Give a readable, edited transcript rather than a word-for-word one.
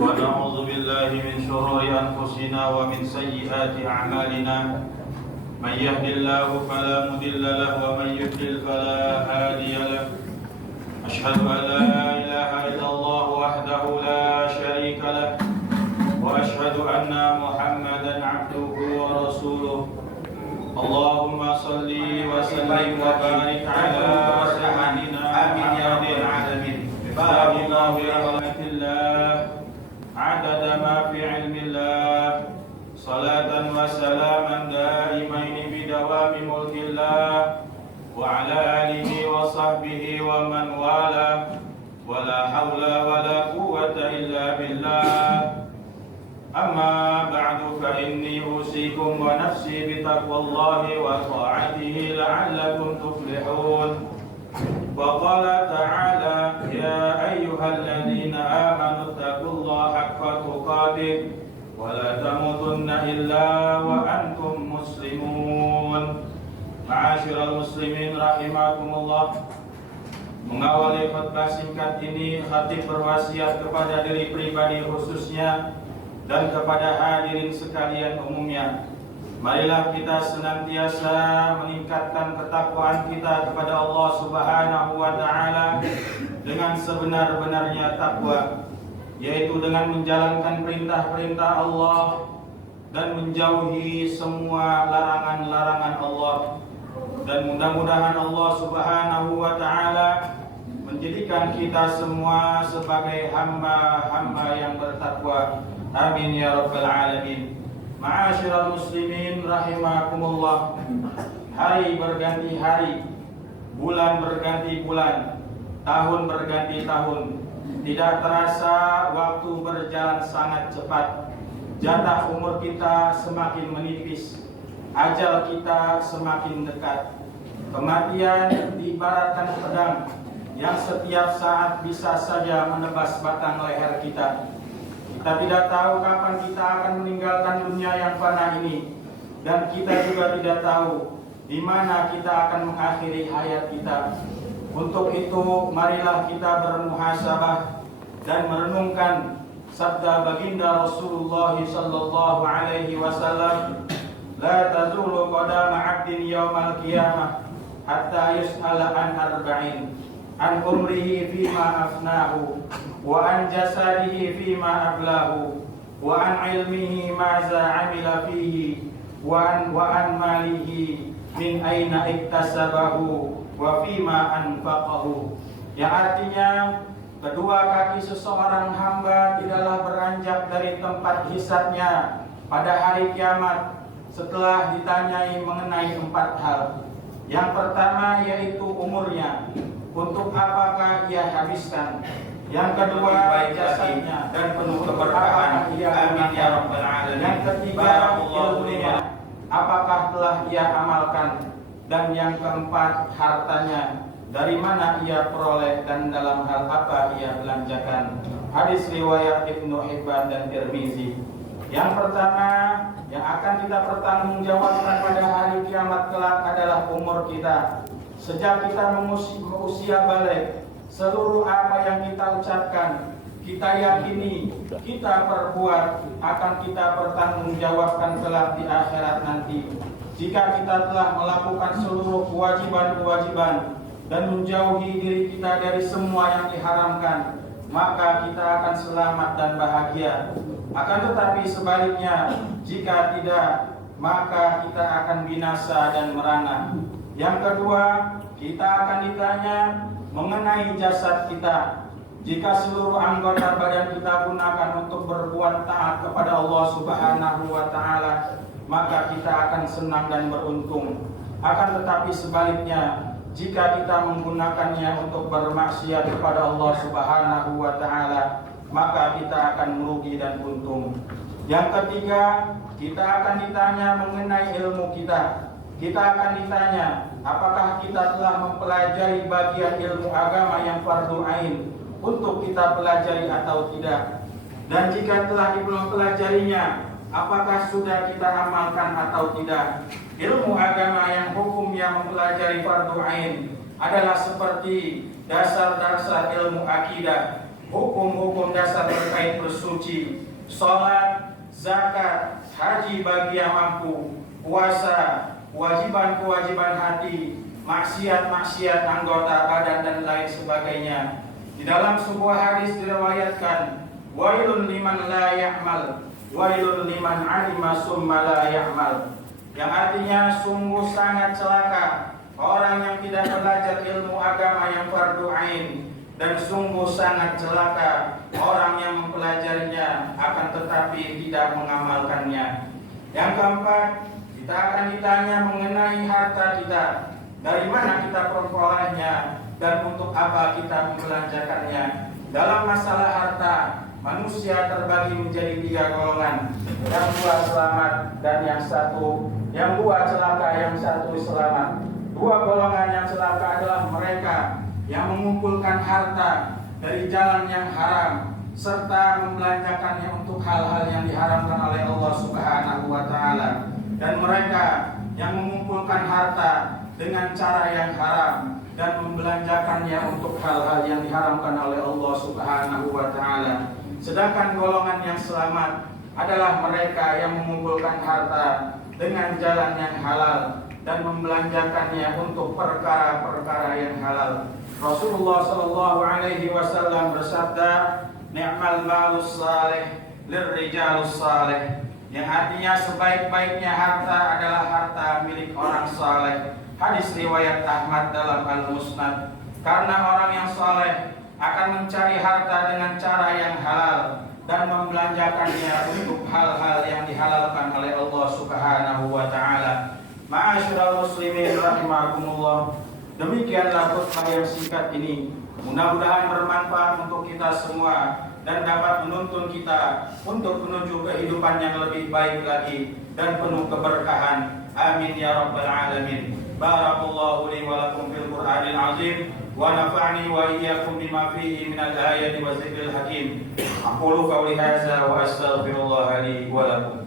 ونعوذ بالله من شرور أنفسنا ومن سيئات أعمالنا من يهد الله فلا مضل له ومن يضلل فلا هادي له أشهد أن لا إله إلا الله وحده لا شريك له وأشهد أن محمدا عبده ورسوله اللهم صل وسلم وبارك على سيدنا محمد فاهنا برحمة الله عدد ما في علم الله صلاة وسلاما دائمين بدوام ملك الله وعلى آله وصحبه ومن والاه ولا حول ولا قوة إلا بالله أما بعد فإني أوصيكم ونفسي بتقوى الله وطاعته لعلكم تفلحون وقال تعالى يا أيها الذين آمنوا اتقوا الله حق تقاته ولا تموتن إلا وأنتم مسلمون. Ma'asyiral muslimin rahimakumullah. Mengawali khutbah singkat ini, khatib berwasiat kepada diri pribadi khususnya dan kepada hadirin sekalian umumnya. Marilah kita senantiasa meningkatkan ketakwaan kita kepada Allah Subhanahu wa taala dengan sebenar-benarnya takwa, yaitu dengan menjalankan perintah-perintah Allah dan menjauhi semua larangan-larangan Allah. Dan mudah-mudahan Allah Subhanahu wa taala menjadikan kita semua sebagai hamba-hamba yang bertakwa. Amin ya rabbal alamin. Ma'asyiral muslimin rahimakumullah. Hari berganti hari, bulan berganti bulan, tahun berganti tahun. Tidak terasa waktu berjalan sangat cepat. Jatah umur kita semakin menipis, ajal kita semakin dekat. Kematian diibaratkan pedang yang setiap saat bisa saja menebas batang leher kita. Kita tidak tahu kapan kita akan meninggalkan dunia yang fana ini, dan kita juga tidak tahu di mana kita akan mengakhiri hayat kita. Untuk itu, marilah kita bermuhasabah dan merenungkan sabda baginda Rasulullah sallallahu alaihi wasallam, "La tazulu qadama 'abdin yaumal qiyamah hatta yus'ala an arba'in, an umrihi fima afnahu, wa an jasadihi fima ablahu, wa an ilmihi maza amila fihi, wa an malihi min aina iktasabahu, wa fima anfaqahu." Yang artinya, kedua kaki seseorang hamba tidaklah beranjak dari tempat hisabnya pada hari kiamat setelah ditanyai mengenai 4 hal. Yang pertama yaitu umurnya, untuk apakah ia habiskan. Yang kedua jasadnya dan penuh keberkahan. Amin ya rabbal alamin. Yang ketiga ilmunya, apakah telah ia amalkan. Dan yang keempat hartanya, dari mana ia peroleh dan dalam hal apa ia belanjakan. Hadis riwayat Ibnu Hibban dan Tirmizi. Yang pertama yang akan kita pertanggungjawabkan pada hari kiamat kelak adalah umur kita. Sejak kita usia balik, seluruh apa yang kita ucapkan, kita yakini, kita perbuat, akan kita pertanggungjawabkan kelak di akhirat nanti. Jika kita telah melakukan seluruh kewajiban-kewajiban dan menjauhi diri kita dari semua yang diharamkan, maka kita akan selamat dan bahagia. Akan tetapi sebaliknya, jika tidak, maka kita akan binasa dan merana. Yang kedua, kita akan ditanya mengenai jasad kita. Jika seluruh anggota badan kita gunakan untuk berbuat taat kepada Allah Subhanahu wa taala, maka kita akan senang dan beruntung. Akan tetapi sebaliknya, jika kita menggunakannya untuk bermaksiat kepada Allah Subhanahu wa taala, maka kita akan merugi dan untung. Yang ketiga, kita akan ditanya mengenai ilmu kita. Kita akan ditanya, apakah kita telah mempelajari bagian ilmu agama yang fardu ain untuk kita pelajari atau tidak. Dan jika telah dipelajarinya, apakah sudah kita amalkan atau tidak. Ilmu agama yang hukum yang mempelajari fardu ain adalah seperti dasar-dasar ilmu akidah, hukum-hukum dasar terkait bersunnah suci, sholat, zakat, haji bagi yang mampu, puasa, kewajiban-kewajiban hati, maksiat-maksiat anggota badan dan lain sebagainya. Di dalam sebuah hadis diriwayatkan, wailun liman la ya'mal, wailun liman alima summa la ya'mal, yang artinya sungguh sangat celaka orang yang tidak belajar ilmu agama yang fardu ain, dan sungguh sangat celaka orang yang mempelajarinya akan tetapi tidak mengamalkannya. Yang keempat, kita akan ditanya mengenai harta kita, dari mana kita memperolehnya dan untuk apa kita membelanjakannya. Dalam masalah harta, manusia terbagi menjadi 3 golongan, yang 2 selamat dan yang 2 celaka, yang 1 selamat. 2 golongan yang celaka adalah mereka yang mengumpulkan harta dari jalan yang haram serta membelanjakannya untuk hal-hal yang diharamkan oleh Allah Subhanahu wa taala, dan mereka yang mengumpulkan harta dengan cara yang haram dan membelanjakannya untuk hal-hal yang diharamkan oleh Allah Subhanahu wa taala. Sedangkan golongan yang selamat adalah mereka yang mengumpulkan harta dengan jalan yang halal dan membelanjakannya untuk perkara-perkara yang halal. Rasulullah sallallahu alaihi wasallam bersabda, "Ni'mal malus salih lirrijalus salih." Yang artinya sebaik-baiknya harta adalah harta milik orang saleh. Hadis riwayat Ahmad dalam Al-Musnad. Karena orang yang saleh akan mencari harta dengan cara yang halal dan membelanjakannya untuk hal-hal yang dihalalkan oleh Allah Subhanahu wa taala. Ma'asyiral muslimin rahimakumullah. Demikianlah khutbah yang singkat ini. Mudah-mudahan bermanfaat untuk kita semua dan dapat menuntun kita untuk menuju kehidupan yang lebih baik lagi dan penuh keberkahan. Amin ya rabbal alamin. Barakallahu li wa lakum fil Qur'anil azim wa nafa'ni wa iyyakum bima fihi minal ayati wa zikril hakim. Aqulu qawli hadza wa astaghfirullah li wa lakum.